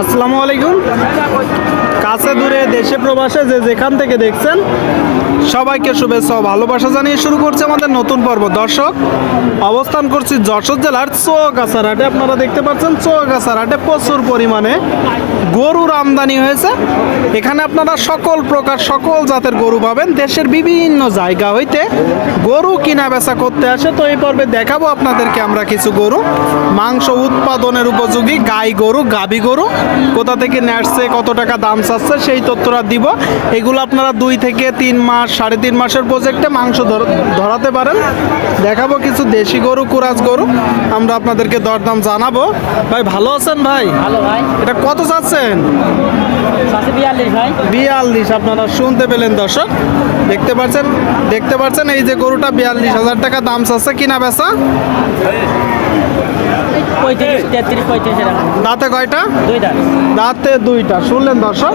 আসসালামু আলাইকুম। কাছে দূরে দেশে প্রবাসে যে যেখান থেকে দেখছেন, সবাইকে শুভেচ্ছা ও ভালোবাসা জানিয়ে শুরু করছে আমাদের নতুন পর্ব। দর্শক, অবস্থান করছি যশোর জেলার চৌগাছার হাটে আপনারা দেখতে পাচ্ছেন চৌগাছার হাটে প্রচুর পরিমাণে গরুর আমদানি হয়েছে। এখানে আপনারা সকল প্রকার সকল জাতের গরু পাবেন। দেশের বিভিন্ন জায়গা হইতে গরু কিনা বেচা করতে আসে। তো এই পর্বে দেখাবো আপনাদেরকে আমরা কিছু গরু। মাংস উৎপাদনের উপযোগী গাই গরু গাবি গরু। কোথা থেকে নেসছে কত টাকা দাম চাচ্ছে সেই তথ্যটা দিব। এগুলো আপনারা দুই থেকে তিন মাস সাড়ে তিন মাসের প্রজেক্টে মাংস ধরাতে পারেন। দেখাবো কিছু দেশি গরু কুরাজ গরু। আমরা আপনাদেরকে দরদাম জানাব। ভাই ভালো আছেন ভাই? ভালো ভাই। এটা কত চাচ্ছেন সাথে বিয়াল্লিশ আপনারা শুনতে পেলেন দর্শক। দেখতে পাচ্ছেন দেখতে পাচ্ছেন এই যে গরুটা বিয়াল্লিশ হাজার টাকা দাম চাচ্ছে কিনা বেচা? পঁয়ত্রিশ তেত্রিশ পঁয়ত্রিশ দাঁতে কয়টা? দাঁতে দুইটা। শুনলেন দর্শক?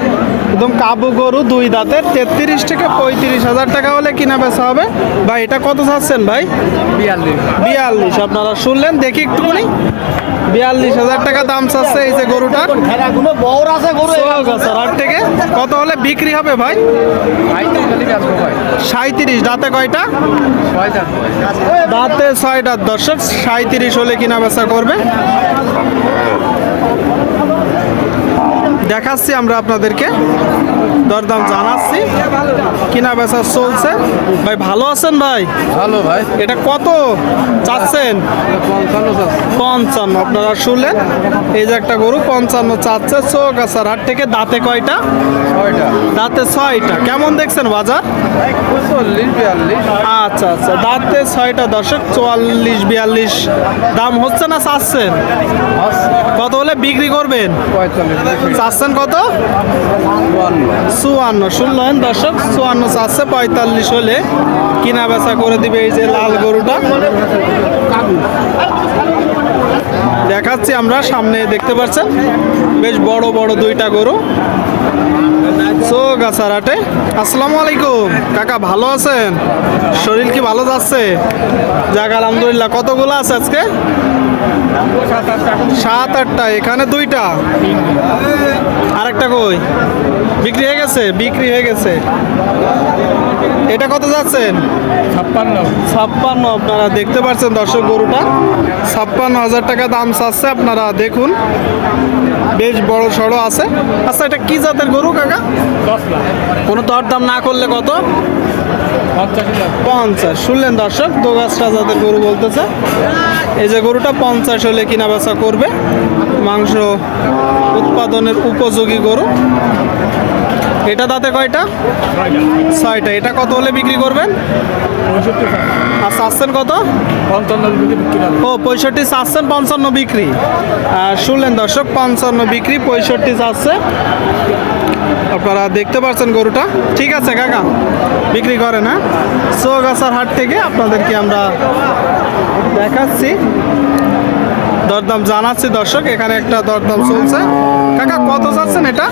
একদম কাবু গরু দুই দাঁতের। তেত্রিশ থেকে পঁয়ত্রিশ হাজার টাকা হলে কিনা বেচা হবে? ভাই এটা কত চাচ্ছেন ভাই? বিয়াল্লিশ। বিয়াল্লিশ আপনারা শুনলেন? দেখি একটুখানি। বিয়াল্লিশ হাজার টাকা দাম চাচ্ছে এই যে গরুটার কোনো বউর আছে গরু হাট থেকে। কত হলে বিক্রি হবে ভাই? সাঁত্রিশ দাঁতে কয়টা? দাঁতে ছয়টা। দর্শক সাঁত্রিশ হলে কিনা বেচা করবে। দেখাচ্ছি আমরা আপনাদেরকে। দরদাম জানাচ্ছি। কিনা বেচা চলছে। ভাই ভালো আছেন ভাই? ভালো ভাই। এটা কত চাচ্ছেন? পঞ্চান্ন আপনারা শুনলেন? এই যে একটা গরু পঞ্চান্ন চাচ্ছে চৌগাছার হাট থেকে দাঁতে কয়টা? দাঁতে ছয়টা। কেমন দেখছেন বাজার? আচ্ছা আচ্ছা দাঁতে ছয়টা দশক চুয়াল্লিশ বিয়াল্লিশ। দাম হচ্ছে না চাচ্ছেন? কত হলে বিক্রি করবেন? চাচ্ছেন কত? চুয়ান্ন শুনলেন দর্শক, চুয়ান্ন চাচ্ছে, পঁয়তাল্লিশ হলে কিনা বেচা করে দিবে এই যে লাল গরুটা। দেখাচ্ছি আমরা, সামনে দেখতে পাচ্ছেন, বেশ বড় বড় দুইটা গরু। সো গাছারাটে আসসালামু আলাইকুম। কাকা, ভালো আছেন? শরীর কি ভালো যাচ্ছে? যাক, আলহামদুলিল্লাহ, কতগুলো আছে আজকে? সাত আটটা, এখানে দুইটা। আরেকটা কই? বিক্রি হয়ে গেছে বিক্রি হয়ে গেছে। এটা কত যাচ্ছেন? ছাপ্পান্ন। ছাপ্পান্ন আপনারা দেখতে পাচ্ছেন দর্শক গরুটা। ছাপ্পান্ন হাজার টাকা দাম চাচ্ছে আপনারা দেখুন। বেশ বড় সড়ো আছে। আচ্ছা এটা কি জাতের গরু কাকা? কোনো দরদাম না করলে কত? পঞ্চাশ শুনলেন দর্শক দোগাছটা জাতের গরু বলতেছে। এই যে গরুটা পঞ্চাশ হলে কিনা বেচা করবে। মাংস উৎপাদনের উপযোগী গরু। এটা দাঁতে কয়টা? ছয়টা। এটা কত হলে বিক্রি করবেন? আর চাচ্ছেন কত? ও পঁয়ষট্টি চাচ্ছেন পঞ্চান্ন বিক্রি। আর শুনলেন দর্শক পঞ্চান্ন বিক্রি পঁয়ষট্টি চাচ্ছে আপনারা দেখতে পাচ্ছেন গরুটা? ঠিক আছে কাকা বিক্রি করেন হ্যাঁ? চৌগাছার হাট থেকে আপনাদেরকে আমরা দেখাচ্ছি। দরদাম জানাচ্ছি দর্শক এখানে একটা দরদাম চলছে। কাকা কত চাচ্ছেন এটা?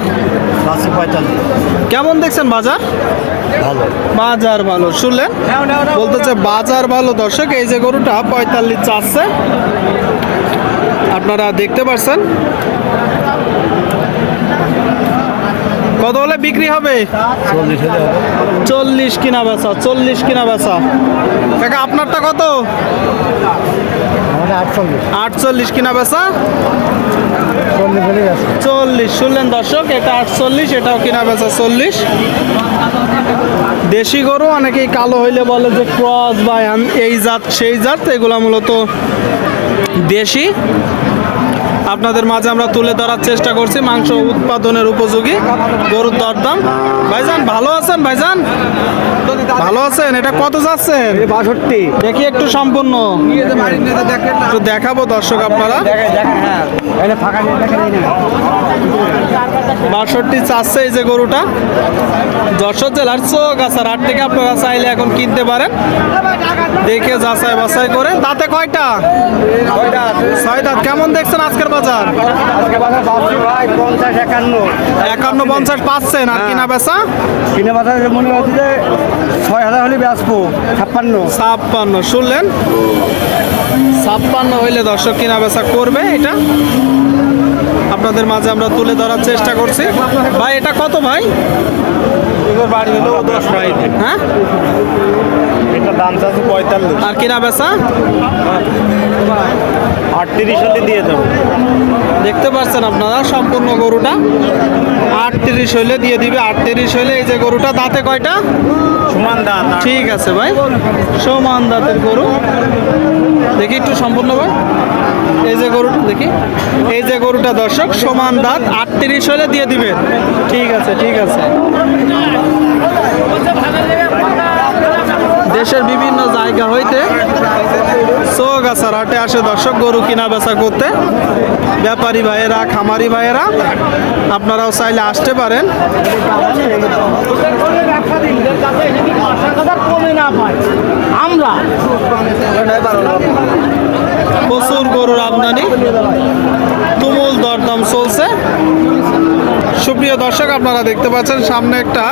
কেমন দেখছেন বাজার? ভালো। বাজার ভালো শুনলেন? বলতেছে বাজার ভালো দর্শক এই যে গরুটা পঁয়তাল্লিশ চাচ্ছে। আপনারা দেখতে পাচ্ছেন কত হলে বিক্রি হবে? চল্লিশ কিনা বেচা চল্লিশ কিনা বেচা। কাকা আপনারটা কত? আটচল্লিশ কিনা বেচা? চল্লিশ, শুনলেন দর্শক, এটা আটচল্লিশ, এটাও কিনা বেচা চল্লিশ। দেশি গরু, অনেকেই কালো হইলে বলে যে ক্রস বা এই জাত, সেই জাত, এগুলো মূলত দেশি। আপনাদের মাঝে আমরা তুলে ধরার চেষ্টা করছি, মাংস উৎপাদনের উপযোগী, গরুর দরদাম। ভাইজান, ভালো আছেন, ভাইজান? ভালো আছেন? এটা কত যাচ্ছেন? বাষট্টি। দেখি একটু সম্পূর্ণ। একটু দেখাবো দর্শক আপনারা। বাষট্টি চাচ্ছে এই যে গরুটা। যশোর জেলার চৌগাছার হাট থেকে আপনারা চাইলে এখন কিনতে পারেন। দেখে যাচাই বাছাই করে। দাঁতে কয়টা? ছয় দাঁত। কেমন দেখছেন আজকের বাজার? একান্ন। পঞ্চাশ পাচ্ছেন। আর কিনা বেচা? কিনা বাজার মনে হচ্ছে যে ছয় হাজার হলে বেচবো ছাপ্পান্ন। ছাপ্পান্ন শুনলেন? ছাপ্পান্ন হইলে দর্শক কিনা বেচা করবে এটা? আপনাদের মাঝে আমরা তুলে ধরার চেষ্টা করছি। ভাই এটা কত ভাই? বাড়ি হলো দশ ভাই হ্যাঁ? এটা দাম চাচ্ছে পঁয়তাল্লিশ। আর কিনা বেচা? আটত্রিশ হলে দিয়ে দেবো। দেখতে পাচ্ছেন আপনারা সম্পূর্ণ গরুটা? আটত্রিশ হইলে দিয়ে দিবে। আটত্রিশ হইলে এই যে গরুটা দাঁতে কয়টা? ঠিক আছে ভাই। সমান দাঁতের গরু। দেখি একটু সম্পূর্ণ ভাই। এই যে গরু দেখি। এই যে গরুটা দর্শক, সমান দাঁত, আটত্রিশ হলে দিয়ে দিবে। ঠিক আছে ঠিক আছে। দেশের বিভিন্ন জায়গা হইতে চৌগাছার হাটে আসে দর্শক গরু কিনা বেচা করতে। ব্যাপারী ভাইয়েরা খামারি ভাইয়েরা আপনারাও চাইলে আসতে পারেন। আমরা প্রচুর গরুর আমদানি। তুমুল দরদাম চলছে। সুপ্রিয় দর্শক আপনারা দেখতে পাচ্ছেন সামনে একটা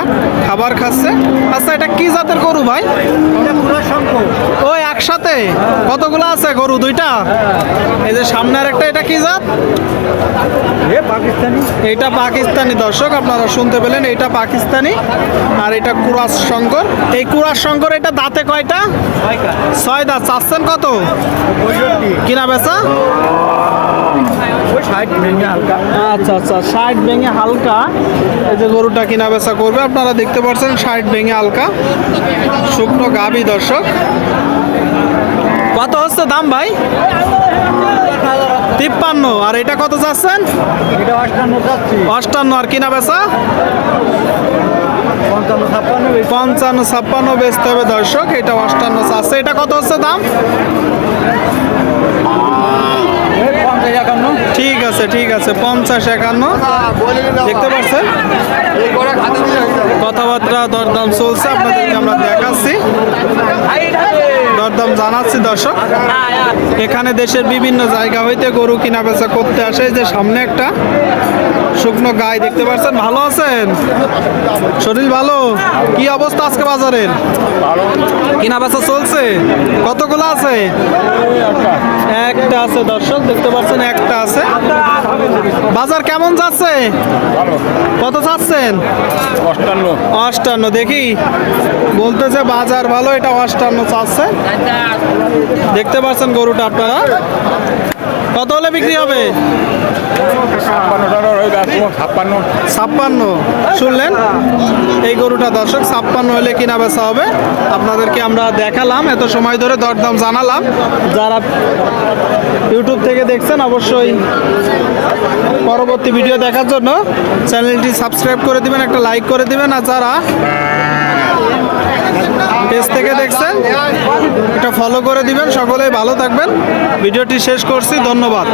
খাবার খাচ্ছে। আচ্ছা এটা কি জাতের গরু ভাই? ও একসাথে কতগুলো আছে গরু? দুইটা? এই যে সামনে আর একটা এটা কি জাত? এটা পাকিস্তানি। দর্শক আপনারা শুনতে পেলেন এটা পাকিস্তানি আর এটা কুরাস শঙ্কর। এই কুরাস শঙ্কর এটা দাঁতে কয়টা? ছয় দাঁত। চাচ্ছেন কত? কিনা বেচা? আচ্ছা আচ্ছা ষাট ভেঙে হালকা। এই যে গরুটা কিনা বেচা করবে আপনারা দেখতে পাচ্ছেন ষাট ভেঙে হালকা। শুকনো গাবি দর্শক। কত হচ্ছে দাম ভাই? তিপ্পান্ন। আর এটা কত চাচ্ছেন অষ্টান্ন আর কিনা বেচা? পঞ্চান্ন ছাপ্পান্ন বেচতে হবে দর্শক এটা অষ্টান্ন চাচ্ছে এটা কত হচ্ছে দাম? ঠিক আছে ঠিক আছে পঞ্চাশ একান্ন। দেখতে পাচ্ছেন? কথাবার্তা দরদাম চলছে আপনাদেরকে আমরা দেখাচ্ছি। দরদাম জানাচ্ছি দর্শক। এখানে দেশের বিভিন্ন জায়গা হইতে গরু কিনা বেচা করতে আসে। যে সামনে একটা শুকনো গায়ে দেখতে পাচ্ছেন। ভালো আছেন? শরীর ভালো? কি অবস্থা আজকে বাজারের? কিনা বেচা চলছে? কতগুলো আছে? একটা আছে দর্শক দেখতে পাচ্ছেন একটা আছে। বাজার কেমন যাচ্ছে? কত চাচ্ছেন অষ্টান্ন। অষ্টান্ন। দেখি বলতেছে বাজার ভালো এটা অষ্টান্ন চাচ্ছে। দেখতে পাচ্ছেন গরুটা আপনারা। কত হলে বিক্রি হবে? ছাপ্পান্ন। শুনলেন? এই গরুটা দর্শক, ছাপ্পান্ন হলে কিনা বেচা হবে। আপনাদেরকে আমরা দেখালাম, এত সময় ধরে দরদাম জানালাম। যারা ইউটিউব থেকে দেখছেন, অবশ্যই পরবর্তী ভিডিও দেখার জন্য চ্যানেলটি সাবস্ক্রাইব করে দিবেন, একটা লাইক করে দিবেন। আর যারা পেজ থেকে দেখছেন এটা ফলো করে দিবেন সকলেই ভালো থাকবেন। ভিডিওটি শেষ করছি ধন্যবাদ।